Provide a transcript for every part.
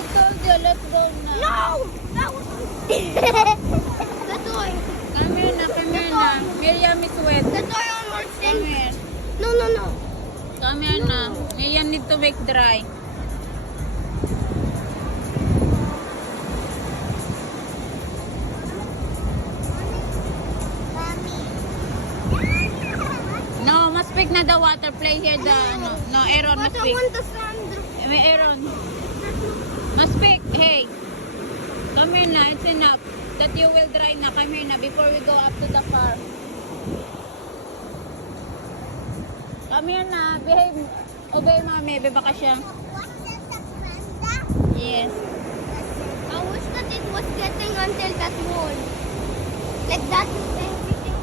I told you, let's go now. No! That was the toy. Come here na. Miriam is wet. The toy on our Come thing. here. No. Come here na. Miriam need to make dry. No, must pick na the water. Play here the, no, Aaron, But must I pick. want the sand. Aaron, must pick. Hey, come here na. It's enough. That you will dry na. Come here na before we go up to the car. Come here na. Behave. Obey mommy. Beba ka siya. Yes. I wish that it was getting until that wall. Like that is everything.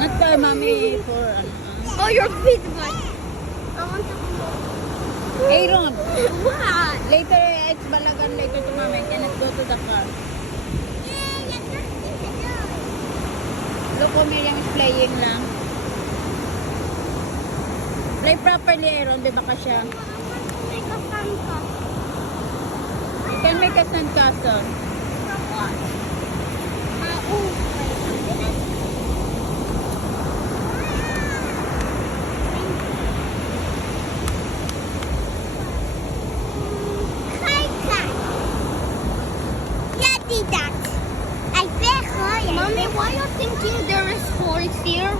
Not kay mommy for ano. Oh, your feet, but I want to go. Aaron, What? later it's balagan later to mommy. Cannot go to the car. Look, Miriam is playing lang. Play properly, Aaron. Beba ka siya. Make a sandcastle. You can make a sandcastle. What? Mommy, why are you thinking there is holes here?